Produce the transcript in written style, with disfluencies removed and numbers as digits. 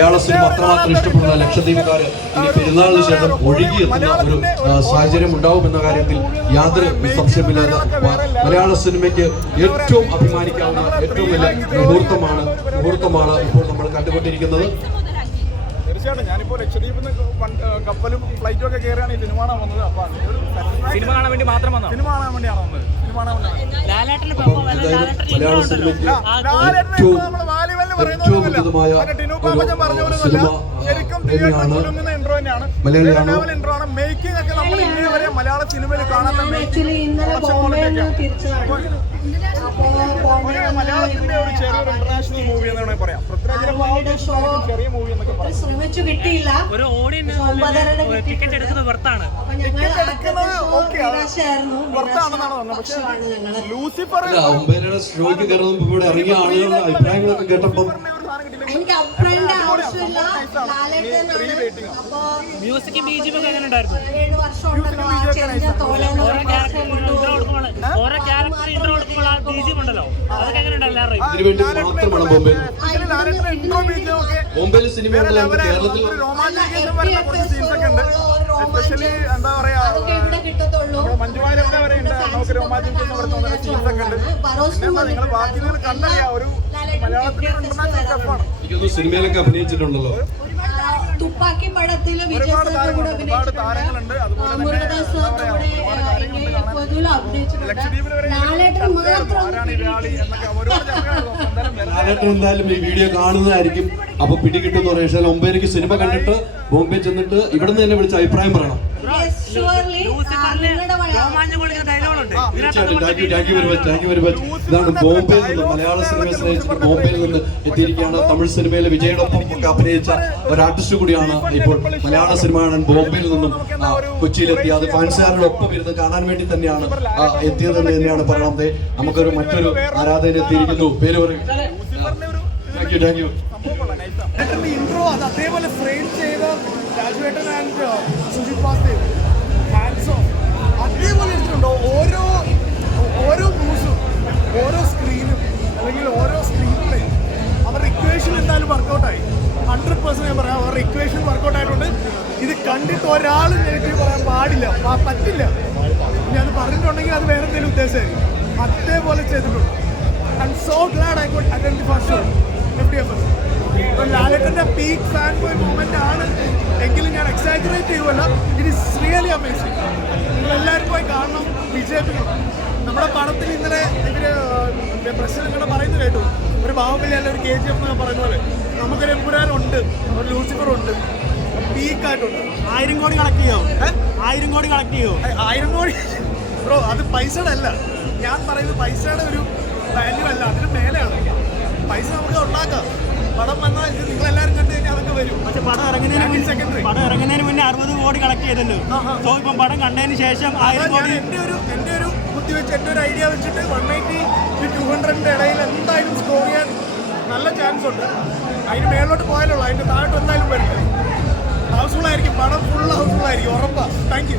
മലയാള cinema അത്രമാത്രം ഇഷ്ടപ്പെടുന്ന ലക്ഷദ്വീപുകാർ ഇനി പെരുന്നാളിന് ശേഷം ഒഴുകിയെത്തുന്ന ഒരു സാഹചര്യം ഉണ്ടാവുമെന്ന കാര്യത്തിൽ യാതൊരു സംശയമില്ലാതെ മലയാള സിനിമയ്ക്ക് ഏറ്റവും അഭിമാനിക്കാവുന്ന ഏറ്റവും വലിയ മുഹൂർത്തമാണ് ഇപ്പോൾ നമ്മൾ കണ്ടുകൊണ്ടിരിക്കുന്നത്. തീർച്ചയായിട്ടും ഞാനിപ്പോൾ ലക്ഷദ്വീപിൽ നിന്ന് കപ്പലും ഫ്ലൈറ്റും ഒക്കെ കയറിയാണ് ഈ സിനിമ കാണാൻ വന്നത്. അപ്പോൾ സിനിമ കാണാൻ വേണ്ടി മാത്രം വന്നത്, സിനിമ കാണാൻ വേണ്ടിയാണ് വന്നത്. മലയാള സിനിമയ്ക്ക് ഏറ്റവും ഉചിതമായ സിനിമ മലയാളിയാണ്. മേക്കിംഗ് ഒക്കെ നമ്മൾ ഇന്നേ വരെ മലയാള സിനിമയിൽ കാണാൻ മലയാളത്തിന്റെ ഒരു ചെറിയൊരു ഇന്റർനാഷണൽ മൂവി എന്ന് വേണമെങ്കിൽ പറയാം. ചെറിയ മൂവി എന്നൊക്കെ പറയാം. ഒരു ഓഡിയൻസ് ടിക്കറ്റ് എടുക്കുന്നത് വർത്താണ്. വർത്താണെന്നാണ് പറഞ്ഞത്. പക്ഷേ ലൂസിഫർ ഷോയ്ക്ക് കയറുന്ന ഇവിടെ ഇറങ്ങിയ ആളുകളുടെ അഭിപ്രായങ്ങളൊക്കെ കേട്ടപ്പോൾ മ്യൂസിക്കും ബീജിയും ഒക്കെ എങ്ങനെ ഉണ്ടായിരുന്നു? ഓരോ ക്യാരക്ടർ ഇന്റർ കൊടുക്കുമ്പോൾ ആ ബീജിയം ഉണ്ടല്ലോ, അതൊക്കെ എങ്ങനെ ഉണ്ടായിരുന്നു? ഇതിനുവേണ്ടി മാത്രമാണ് ബോംബെയിൽ സിനിമ കേരളത്തിൽ എസ്പെഷ്യലി എന്താ പറയാ മഞ്ജുവാരൊക്കെ വരെ ഉണ്ട്. നമുക്ക് രോമാഞ്ചിക്കുന്ന സീൻസ് ഒക്കെ ഉണ്ട്. പിന്നെ നിങ്ങൾ ബാക്കി കണ്ടറിയാ ഒരു മലയാളത്തിലെ ഇന്റർനാഷണൽ സ്റ്റെപ്പാണ്. സിനിമയിലൊക്കെ അഭിനയിച്ചിട്ടുണ്ടല്ലോ. തുപ്പാക്കി പടത്തില് ഒരുപാട് താരങ്ങളുണ്ട്. അതുപോലെ എന്തായാലും ഈ വീഡിയോ കാണുന്നതായിരിക്കും. അപ്പൊ പിടികിട്ടുന്ന പറയും ഒമ്പേരക്ക് സിനിമ കണ്ടിട്ട് ബോംബെ ചെന്നിട്ട് ഇവിടെ നിന്ന് തന്നെ വിളിച്ച് അഭിപ്രായം പറയണം. ഇതാണ് ബോംബെയിൽ നിന്ന് മലയാള സിനിമയെ സ്നേഹിച്ചിട്ട് ബോംബെയിൽ നിന്ന് എത്തിയിരിക്കുകയാണ്. തമിഴ് സിനിമയിലെ വിജയോടൊപ്പം ഒക്കെ അഭിനയിച്ച ഒരു ആർട്ടിസ്റ്റ് കൂടിയാണ് ഇപ്പോൾ മലയാള സിനിമ കാണാൻ ബോംബെയിൽ നിന്നും കൊച്ചിയിലെത്തി. അത് ഫാൻസുകാരുടെ ഒപ്പം ഇരുന്ന് കാണാൻ വേണ്ടി തന്നെയാണ് എത്തിയതെന്ന് തന്നെയാണ് പറയണത്. നമുക്കൊരു മറ്റൊരു ആരാധകൻ എത്തിയിരിക്കുന്നു. പേര് പറയും. Thank you. ഇൻട്രോ അത് അതേപോലെ ഫ്രെയിം ചെയ്ത രാജുവേട്ടൻ ആൻഡ് സുജിത് വാസ്തേവ് ഹാൻഡ്സോ അതേപോലെ എടുത്തിട്ടുണ്ടോ. ഓരോ ന്യൂസും ഓരോ സ്ക്രീനും അല്ലെങ്കിൽ ഓരോ സ്ക്രീൻ പ്ലേ അവരുടെ ഇക്വേഷൻ എന്തായാലും വർക്കൗട്ടായി. 100% ഞാൻ പറയാം, അവരുടെ ഇക്വേഷൻ വർക്കൗട്ട് ആയിട്ടുണ്ട്. ഇത് കണ്ടിട്ട് ഒരാളും നെഗറ്റീവ് പറയാൻ പാടില്ല, പറ്റില്ല. ഇനി അത് പറഞ്ഞിട്ടുണ്ടെങ്കിൽ അത് വേറെ എന്തെങ്കിലും ഉദ്ദേശമായിരിക്കും. അതേപോലെ ചെയ്തിട്ടുണ്ട്. I M so GLAAD I could attend the first show FDFS. ഇപ്പോൾ ലാലേട്ടൻ്റെ പീക്ക് ഫാൻ ബോയ് മൂവ്മെൻ്റ് ആണ് എങ്കിലും ഞാൻ എക്സാജറേറ്റ് ചെയ്യുമല്ല. It is really amazing. നിങ്ങളെല്ലാവരും പോയി കാണണം, വിജയിപ്പിക്കണം. നമ്മുടെ പടത്തിൽ ഇന്നലെ ഇവര് പ്രശ്നങ്ങൾ പറയുന്നത് കേട്ടു. ഒരു ബാഹുബലി അല്ല ഒരു KGF എന്നൊക്കെ പറയുന്ന പോലെ നമുക്കൊരു എമ്പുരാനുണ്ട്, ഒരു ലൂസിഫർ ഉണ്ട്, പീക്കായിട്ടുണ്ട്. 1000 കോടി കളക്ട് ചെയ്യോ? 1000 കോടി കളക്ട് ചെയ്യോ? 1000 കോടി ബ്രോ, അത് പൈസയുടെ അല്ല. ഞാൻ പറയുന്നത് പൈസയുടെ ഒരു വാല്യൂ അല്ല, അതിന് മേലെയാണ്. പൈസ നമുക്ക് ഉണ്ടാക്കാം. പടം വന്നാൽ ഇത് നിങ്ങളെല്ലാവരും കണ്ടു കഴിഞ്ഞാൽ അതൊക്കെ വരും. പക്ഷെ പടം ഇറങ്ങുന്നതിന് മുന്നേ 60 കോടി കളക്ട് ചെയ്തല്ലോ. സോ ഇപ്പം പടം കണ്ടതിന് ശേഷം 1000 കോടി. എൻ്റെ ഒരു ബുദ്ധി വെച്ച് എൻ്റെ ഒരു ഐഡിയ വെച്ചിട്ട് 180 to 200 ഇടയിൽ എന്തായാലും സ്കോർ ചെയ്യാൻ നല്ല ചാൻസ് ഉണ്ട്. അതിന് മേലോട്ട് പോയാലോ, അതിൻ്റെ താഴോട്ട് എന്തായാലും വരും. ഹൗസ്ഫുൾ ആയിരിക്കും, പടം ഫുൾ ഹൗസ്ഫുൾ ആയിരിക്കും, ഉറപ്പാണ്. Thank you.